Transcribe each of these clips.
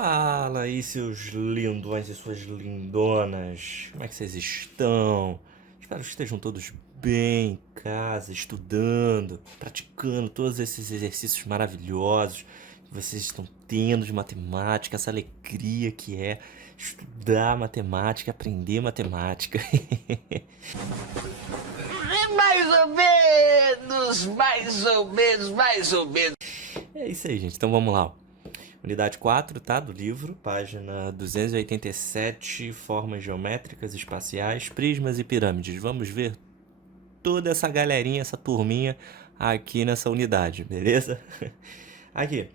Fala aí, seus lindões e suas lindonas. Como é que vocês estão? Espero que estejam todos bem em casa, estudando, praticando todos esses exercícios maravilhosos que vocês estão tendo de matemática, essa alegria que é estudar matemática, aprender matemática. Mais ou menos, mais ou menos, mais ou menos. É isso aí, gente. Então vamos lá, ó. Unidade 4, tá? Do livro, página 287, formas geométricas, espaciais, prismas e pirâmides. Vamos ver toda essa galerinha, essa turminha aqui nessa unidade, beleza? Aqui.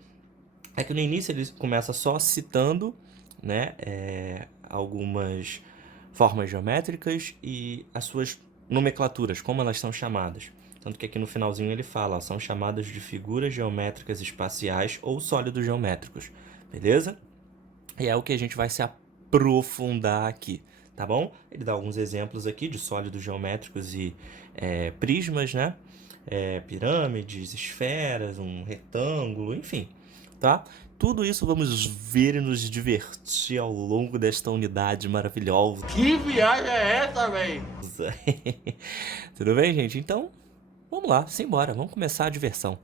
Aqui no início ele começa só citando, né, algumas formas geométricas e as suas nomenclaturas, como elas são chamadas. Tanto que aqui no finalzinho ele fala, ó, são chamadas de figuras geométricas espaciais ou sólidos geométricos, beleza? E é o que a gente vai se aprofundar aqui, tá bom? Ele dá alguns exemplos aqui de sólidos geométricos e prismas, né? Pirâmides, esferas, um retângulo, enfim, tá? Tudo isso vamos ver e nos divertir ao longo desta unidade maravilhosa. Que viagem é essa, velho? Tudo bem, gente? Então, vamos lá, simbora, vamos começar a diversão.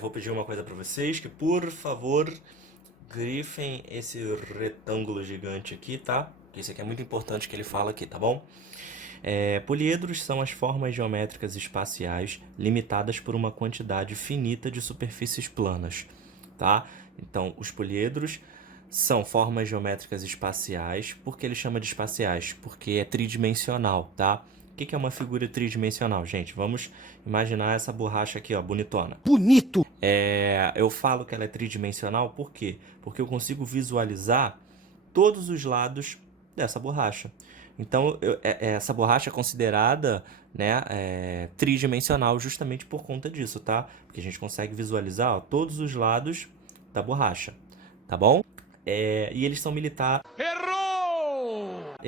Vou pedir uma coisa para vocês, que por favor grifem esse retângulo gigante aqui, tá? Isso aqui é muito importante que ele fala aqui, tá bom? Poliedros são as formas geométricas espaciais limitadas por uma quantidade finita de superfícies planas, tá? Então, os poliedros são formas geométricas espaciais. Por que ele chama de espaciais? Porque é tridimensional, tá? O que é uma figura tridimensional, gente? Vamos imaginar essa borracha aqui, ó, bonitona. Bonito! Eu falo que ela é tridimensional, por quê? Porque eu consigo visualizar todos os lados dessa borracha. Então, essa borracha é considerada, né, tridimensional justamente por conta disso, tá? Porque a gente consegue visualizar, ó, todos os lados da borracha, tá bom? E eles são Errou!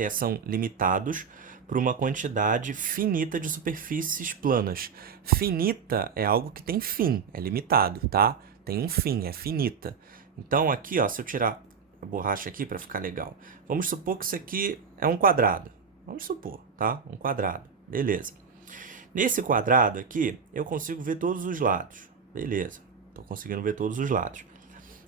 são limitados por uma quantidade finita de superfícies planas. Finita é algo que tem fim, é limitado, tá? Tem um fim, é finita. Então aqui, ó, se eu tirar a borracha aqui para ficar legal, vamos supor que isso aqui é um quadrado. Vamos supor, tá? Um quadrado, beleza. Nesse quadrado aqui, eu consigo ver todos os lados, beleza. Estou conseguindo ver todos os lados.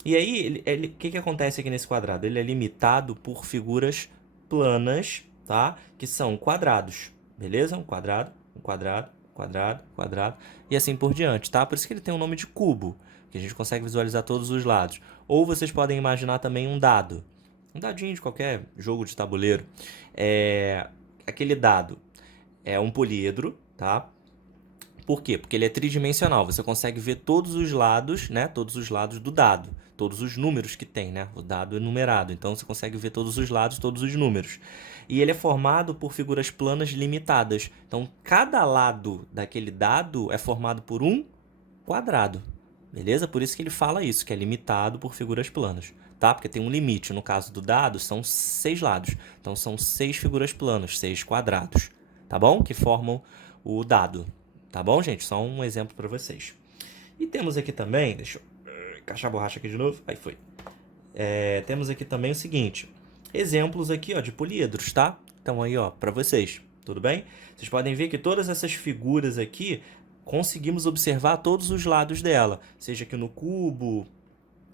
E aí, o que acontece aqui nesse quadrado? Ele é limitado por figuras planas, tá? Que são quadrados, beleza? Um quadrado, um quadrado, quadrado, quadrado, e assim por diante, tá? Por isso que ele tem o nome de cubo, que a gente consegue visualizar todos os lados. Ou vocês podem imaginar também um dado. Um dadinho de qualquer jogo de tabuleiro. Aquele dado é um poliedro, tá? Por quê? Porque ele é tridimensional. Você consegue ver todos os lados, né? Todos os lados do dado. Todos os números que tem, né? O dado é numerado. Então, você consegue ver todos os lados, todos os números. E ele é formado por figuras planas limitadas. Então, cada lado daquele dado é formado por um quadrado. Beleza? Por isso que ele fala isso, que é limitado por figuras planas, tá? Porque tem um limite. No caso do dado, são 6 lados. Então, são 6 figuras planas, 6 quadrados, tá bom? Que formam o dado, tá bom, gente? Só um exemplo para vocês. E temos aqui também, deixa eu encaixar a borracha aqui de novo. Aí foi. Temos aqui também o seguinte, exemplos aqui, ó, de poliedros, tá? Então aí, ó, para vocês, tudo bem? Vocês podem ver que todas essas figuras aqui conseguimos observar todos os lados dela, seja aqui no cubo,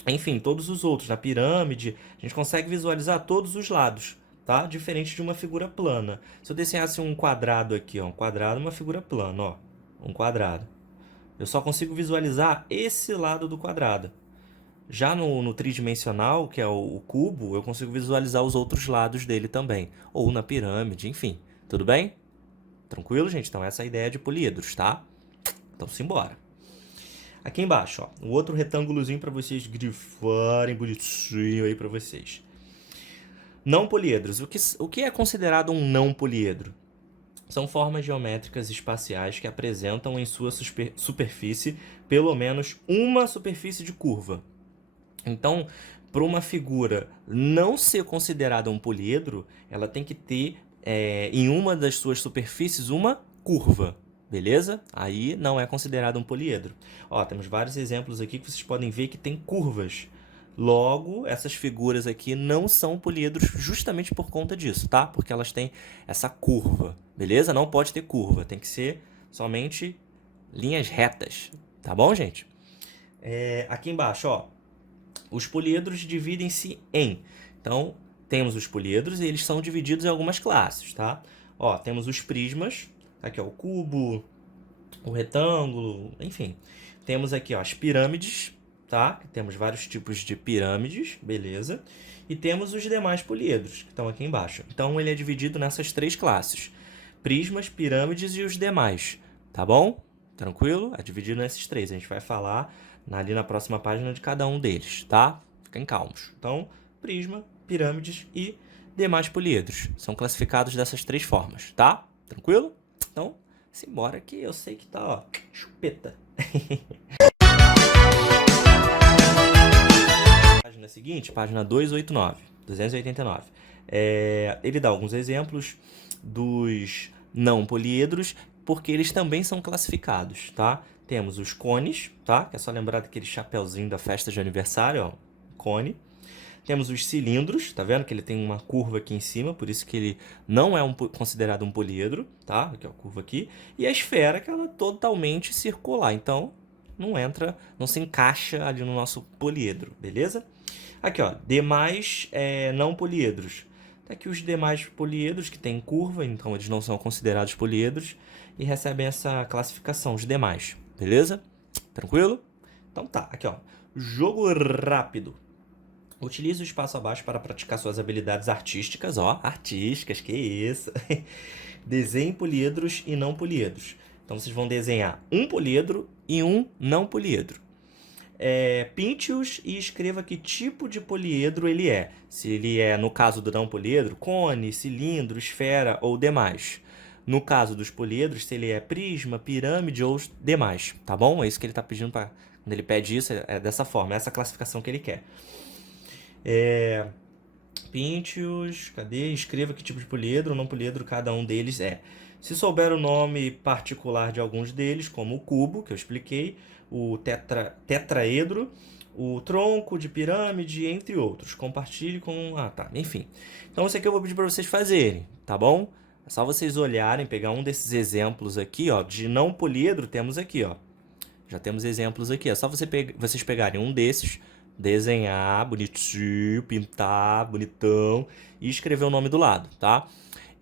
enfim, todos os outros, na pirâmide, a gente consegue visualizar todos os lados, tá? Diferente de uma figura plana. Se eu desenhasse um quadrado aqui, ó, um quadrado, uma figura plana, ó, um quadrado. Eu só consigo visualizar esse lado do quadrado. Já no tridimensional, que é o cubo, eu consigo visualizar os outros lados dele também. Ou na pirâmide, enfim. Tudo bem? Tranquilo, gente? Então essa é a ideia de poliedros, tá? Então simbora. Aqui embaixo, ó, um outro retângulozinho para vocês grifarem bonitinho aí para vocês. Não poliedros. O que é considerado um não poliedro? São formas geométricas espaciais que apresentam em sua superfície pelo menos uma superfície de curva. Então, para uma figura não ser considerada um poliedro, ela tem que ter em uma das suas superfícies uma curva, beleza? Aí não é considerado um poliedro. Ó, temos vários exemplos aqui que vocês podem ver que tem curvas. Logo, essas figuras aqui não são poliedros justamente por conta disso, tá? Porque elas têm essa curva, beleza? Não pode ter curva, tem que ser somente linhas retas, tá bom, gente? Aqui embaixo, ó, os poliedros dividem-se em... Então, temos os poliedros e eles são divididos em algumas classes, tá? Ó, temos os prismas, aqui ó, o cubo, o retângulo, enfim. Temos aqui ó, as pirâmides, tá? Temos vários tipos de pirâmides, beleza? E temos os demais poliedros, que estão aqui embaixo. Então, ele é dividido nessas 3 classes. Prismas, pirâmides e os demais, tá bom? Tranquilo? É dividido nesses 3. A gente vai falar ali na próxima página de cada um deles, tá? Fiquem calmos. Então, prisma, pirâmides e demais poliedros. São classificados dessas 3 formas, tá? Tranquilo? Então, simbora que eu sei que tá, ó, chupeta. Página seguinte, página 289. Ele dá alguns exemplos dos não poliedros, porque eles também são classificados, tá? Temos os cones, tá? Que é só lembrar daquele chapeuzinho da festa de aniversário, ó, cone. Temos os cilindros, tá vendo que ele tem uma curva aqui em cima, por isso que ele não é considerado um poliedro, tá? Aqui ó, a curva aqui. E a esfera, que ela é totalmente circular, então não se encaixa ali no nosso poliedro, beleza? Aqui ó, demais não poliedros. Tá aqui os demais poliedros que têm curva, então eles não são considerados poliedros e recebem essa classificação, os demais, beleza? Tranquilo? Então tá, aqui ó, jogo rápido. Utilize o espaço abaixo para praticar suas habilidades artísticas, ó, artísticas, que isso? Desenhe poliedros e não poliedros. Então vocês vão desenhar um poliedro e um não poliedro. Pinte-os e escreva que tipo de poliedro ele é. Se ele é, no caso do não poliedro, cone, cilindro, esfera ou demais. No caso dos poliedros, se ele é prisma, pirâmide ou demais, tá bom? É isso que ele está pedindo para... Quando ele pede isso, é dessa forma, essa classificação que ele quer. Pinte-os, cadê? Escreva que tipo de poliedro ou não poliedro cada um deles é. Se souber o nome particular de alguns deles, como o cubo, que eu expliquei, o tetraedro, o tronco de pirâmide, entre outros. Compartilhe com... enfim. Então, isso aqui eu vou pedir para vocês fazerem, tá bom? É só vocês olharem, pegar um desses exemplos aqui, ó, de não poliedro, temos aqui, ó. Já temos exemplos aqui. É só vocês pegarem um desses, desenhar bonitinho, pintar bonitão e escrever o nome do lado, tá?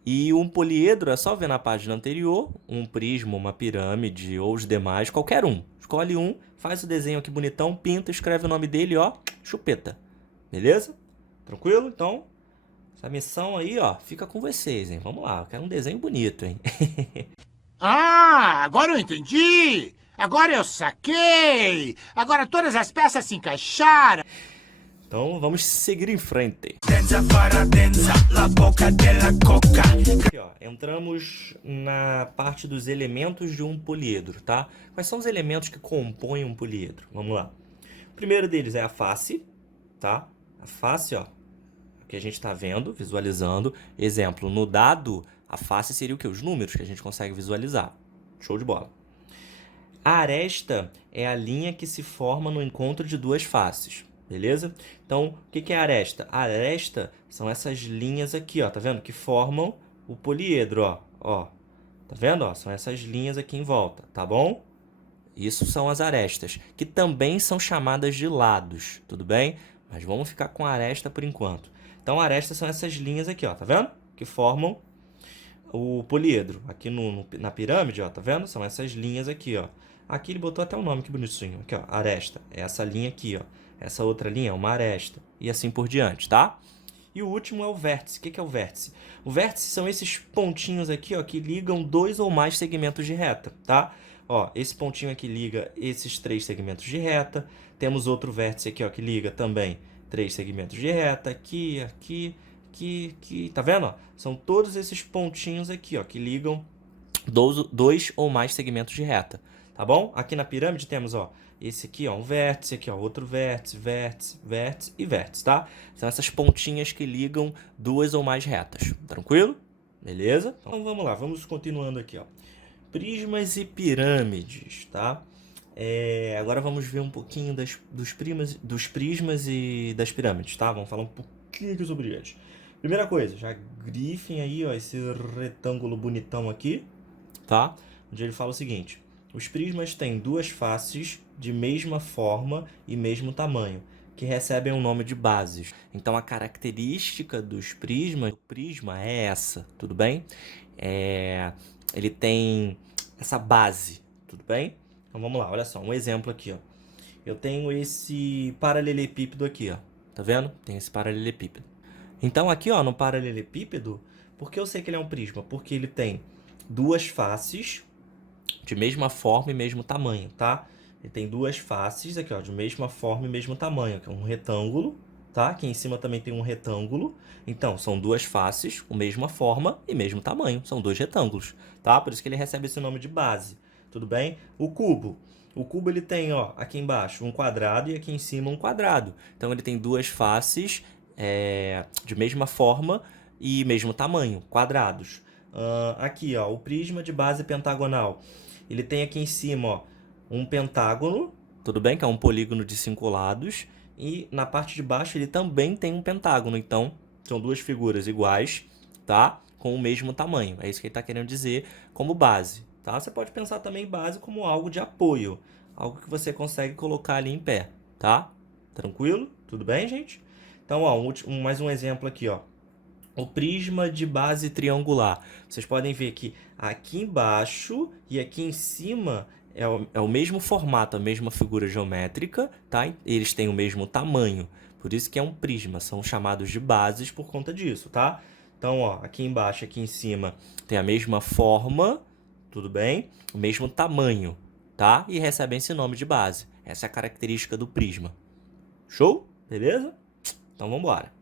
E um poliedro é só ver na página anterior, um prisma, uma pirâmide ou os demais, qualquer um. Escolhe um, faz o desenho aqui bonitão, pinta, escreve o nome dele, ó, chupeta. Beleza? Tranquilo? Então, essa missão aí, ó, fica com vocês, hein? Vamos lá, eu quero um desenho bonito, hein? Ah, agora eu entendi! Agora eu saquei! Agora todas as peças se encaixaram! Então, vamos seguir em frente. Aqui, ó, entramos na parte dos elementos de um poliedro, tá? Quais são os elementos que compõem um poliedro? Vamos lá. O primeiro deles é a face, tá? A face, ó, que a gente está vendo, visualizando. Exemplo, no dado, a face seria o quê? Os números que a gente consegue visualizar. Show de bola. A aresta é a linha que se forma no encontro de duas faces. Beleza? Então, o que é a aresta? A aresta são essas linhas aqui, ó, tá vendo? Que formam o poliedro, ó. Tá vendo? Ó, são essas linhas aqui em volta, tá bom? Isso são as arestas, que também são chamadas de lados, tudo bem? Mas vamos ficar com a aresta por enquanto. Então, a aresta são essas linhas aqui, ó, tá vendo? Que formam o poliedro. Aqui na pirâmide, ó, tá vendo? São essas linhas aqui, ó. Aqui ele botou até o nome, que bonitinho. Aqui, ó, aresta. É essa linha aqui, ó. Essa outra linha é uma aresta. E assim por diante, tá? E o último é o vértice. O que é o vértice? O vértice são esses pontinhos aqui, ó, que ligam 2 ou mais segmentos de reta, tá? Ó, esse pontinho aqui liga esses 3 segmentos de reta. Temos outro vértice aqui, ó, que liga também 3 segmentos de reta. Aqui, aqui, aqui. Tá vendo? Ó? São todos esses pontinhos aqui, ó, que ligam 2 ou mais segmentos de reta. Tá bom? Aqui na pirâmide temos, ó, esse aqui, ó, um vértice, aqui, ó, outro vértice, vértice, vértice e vértice, tá? São essas pontinhas que ligam 2 ou mais retas. Tranquilo? Beleza? Então vamos lá, vamos continuando aqui, ó. prismas e pirâmides, tá? Agora vamos ver um pouquinho dos prismas e das pirâmides, tá? Vamos falar um pouquinho aqui sobre eles. Primeira coisa, já grifem aí, ó, esse retângulo bonitão aqui, tá? Onde ele fala o seguinte: os prismas têm duas faces de mesma forma e mesmo tamanho, que recebem o nome de bases. Então, a característica dos prismas, o prisma é essa, tudo bem? Ele tem essa base, tudo bem? Então, vamos lá, olha só, um exemplo aqui, ó. Eu tenho esse paralelepípedo aqui, ó. Tá vendo? Tem esse paralelepípedo. Então, aqui, ó, no paralelepípedo, por que eu sei que ele é um prisma? Porque ele tem duas faces de mesma forma e mesmo tamanho, tá? Ele tem duas faces aqui, ó, de mesma forma e mesmo tamanho, que é um retângulo, tá? Aqui em cima também tem um retângulo. Então, são duas faces com mesma forma e mesmo tamanho. São dois retângulos, tá? Por isso que ele recebe esse nome de base, tudo bem? O cubo. O cubo, ele tem, ó, aqui embaixo um quadrado e aqui em cima um quadrado. Então, ele tem duas faces de mesma forma e mesmo tamanho, quadrados. Aqui, ó, o prisma de base pentagonal. Ele tem aqui em cima, ó, um pentágono, tudo bem? Que é um polígono de 5 lados. E na parte de baixo ele também tem um pentágono. Então, são duas figuras iguais, tá? Com o mesmo tamanho. É isso que ele está querendo dizer como base, tá? Você pode pensar também base como algo de apoio. Algo que você consegue colocar ali em pé, tá? Tranquilo? Tudo bem, gente? Então, ó, mais um exemplo aqui, ó. O prisma de base triangular. Vocês podem ver que aqui embaixo e aqui em cima é o mesmo formato, a mesma figura geométrica, tá? Eles têm o mesmo tamanho. Por isso que é um prisma. São chamados de bases por conta disso, tá? Então, ó, aqui embaixo e aqui em cima tem a mesma forma, tudo bem? O mesmo tamanho, tá? E recebem esse nome de base. Essa é a característica do prisma. Show? Beleza? Então, vamos embora.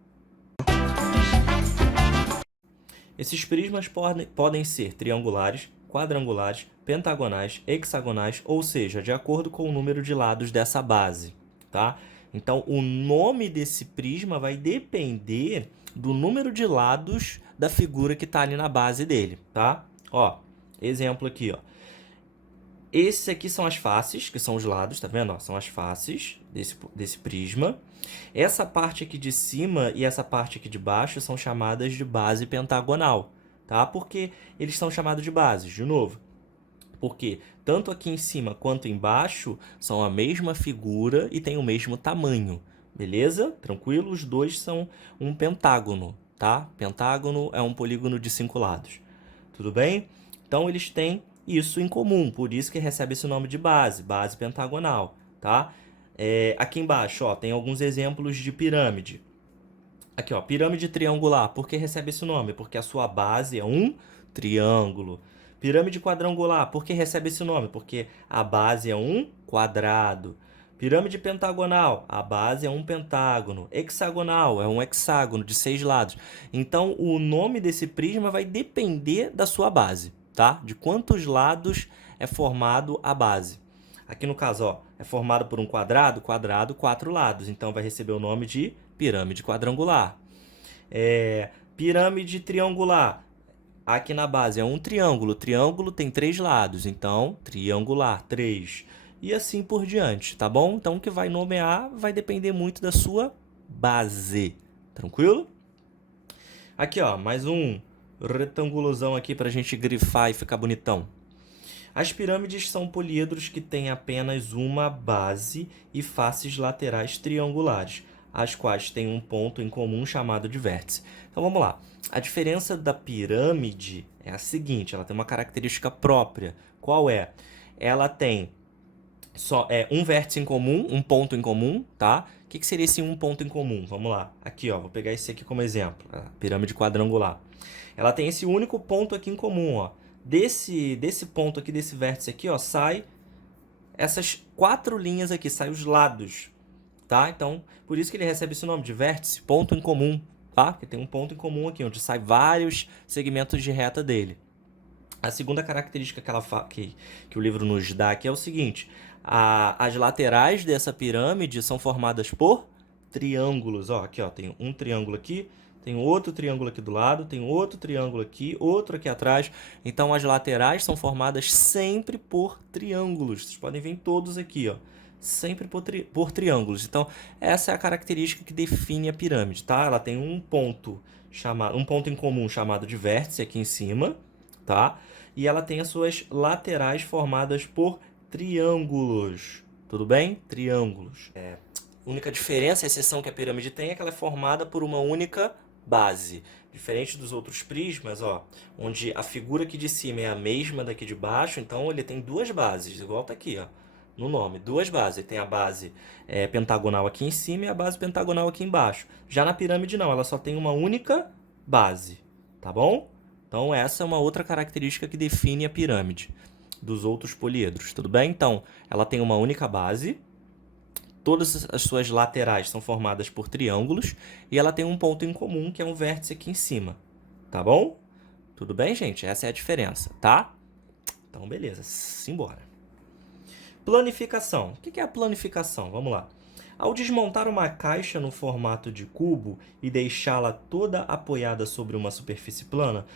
Esses prismas podem ser triangulares, quadrangulares, pentagonais, hexagonais, ou seja, de acordo com o número de lados dessa base, tá? Então, o nome desse prisma vai depender do número de lados da figura que está ali na base dele, tá? Ó, exemplo aqui, ó. Esses aqui são as faces, que são os lados, tá vendo? Ó, são as faces desse prisma. Essa parte aqui de cima e essa parte aqui de baixo são chamadas de base pentagonal, tá? Por que eles são chamados de bases? De novo, porque tanto aqui em cima quanto embaixo são a mesma figura e têm o mesmo tamanho, beleza? Tranquilo? Os dois são um pentágono, tá? Pentágono é um polígono de 5 lados, tudo bem? Então, eles têm isso em comum, por isso que recebe esse nome de base pentagonal, tá? Aqui embaixo, ó, tem alguns exemplos de pirâmide. Aqui, ó, pirâmide triangular. Por que recebe esse nome? Porque a sua base é um triângulo. Pirâmide quadrangular. Por que recebe esse nome? Porque a base é um quadrado. Pirâmide pentagonal. A base é um pentágono. Hexagonal é um hexágono de 6 lados. Então, o nome desse prisma vai depender da sua base, tá? De quantos lados é formado a base. Aqui no caso, ó, é formado por um quadrado, 4 lados. Então, vai receber o nome de pirâmide quadrangular. Pirâmide triangular. Aqui na base é um triângulo. Triângulo tem 3 lados. Então, triangular, 3. E assim por diante, tá bom? Então, o que vai nomear vai depender muito da sua base. Tranquilo? Aqui, ó, mais um retangulosão aqui pra gente grifar e ficar bonitão. As pirâmides são poliedros que têm apenas uma base e faces laterais triangulares, as quais têm um ponto em comum chamado de vértice. Então, vamos lá. A diferença da pirâmide é a seguinte, ela tem uma característica própria. Qual é? Ela tem só um vértice em comum, um ponto em comum, tá? O que seria esse um ponto em comum? Vamos lá. Aqui, ó, vou pegar esse aqui como exemplo, a pirâmide quadrangular. Ela tem esse único ponto aqui em comum, ó. Desse ponto aqui, desse vértice aqui, ó, sai essas 4 linhas aqui, sai os lados, tá? Então, por isso que ele recebe esse nome de vértice, ponto em comum, tá? Porque tem um ponto em comum aqui, onde sai vários segmentos de reta dele. A segunda característica que o livro nos dá aqui é o seguinte, as laterais dessa pirâmide são formadas por triângulos, ó, aqui, ó, tem um triângulo aqui, tem outro triângulo aqui do lado, tem outro triângulo aqui, outro aqui atrás. Então, as laterais são formadas sempre por triângulos. Vocês podem ver todos aqui, ó, sempre por triângulos. Então, essa é a característica que define a pirâmide, tá? Ela tem um ponto em comum chamado de vértice aqui em cima, tá? E ela tem as suas laterais formadas por triângulos. Tudo bem? Triângulos. A única diferença, a exceção que a pirâmide tem é que ela é formada por uma única base. Diferente dos outros prismas, ó, onde a figura aqui de cima é a mesma daqui de baixo, então ele tem duas bases, igual tá aqui, ó, no nome, duas bases. Ele tem a base pentagonal aqui em cima e a base pentagonal aqui embaixo. Já na pirâmide não, ela só tem uma única base, tá bom? Então essa é uma outra característica que define a pirâmide dos outros poliedros, tudo bem? Então, ela tem uma única base, todas as suas laterais são formadas por triângulos e ela tem um ponto em comum, que é um vértice aqui em cima, tá bom? Tudo bem, gente? Essa é a diferença, tá? Então, beleza, simbora. Planificação. O que é a planificação? Vamos lá. Ao desmontar uma caixa no formato de cubo e deixá-la toda apoiada sobre uma superfície plana,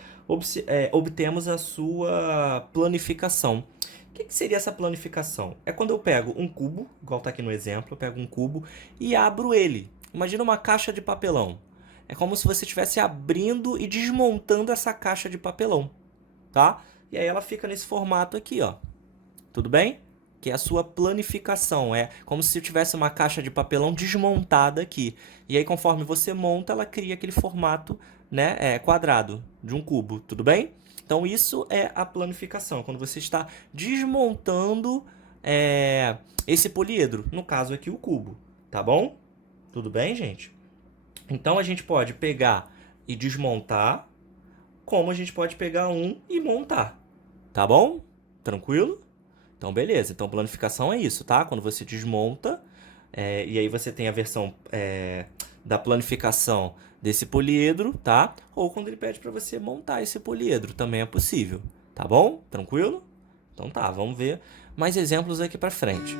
obtemos a sua planificação. O que seria essa planificação? É quando eu pego um cubo, igual está aqui no exemplo, eu pego um cubo e abro ele. Imagina uma caixa de papelão. É como se você estivesse abrindo e desmontando essa caixa de papelão, tá? E aí ela fica nesse formato aqui, ó. Tudo bem? Que é a sua planificação. É como se tivesse uma caixa de papelão desmontada aqui. E aí, conforme você monta, ela cria aquele formato, né, quadrado de um cubo. Tudo bem? Então, isso é a planificação, quando você está desmontando esse poliedro, no caso aqui o cubo, tá bom? Tudo bem, gente? Então, a gente pode pegar e desmontar, como a gente pode pegar um e montar, tá bom? Tranquilo? Então, beleza. Então, planificação é isso, tá? Quando você desmonta, e aí você tem a versão da planificação desse poliedro, tá? Ou quando ele pede para você montar esse poliedro, também é possível, tá bom? Tranquilo? Então tá, vamos ver mais exemplos aqui para frente.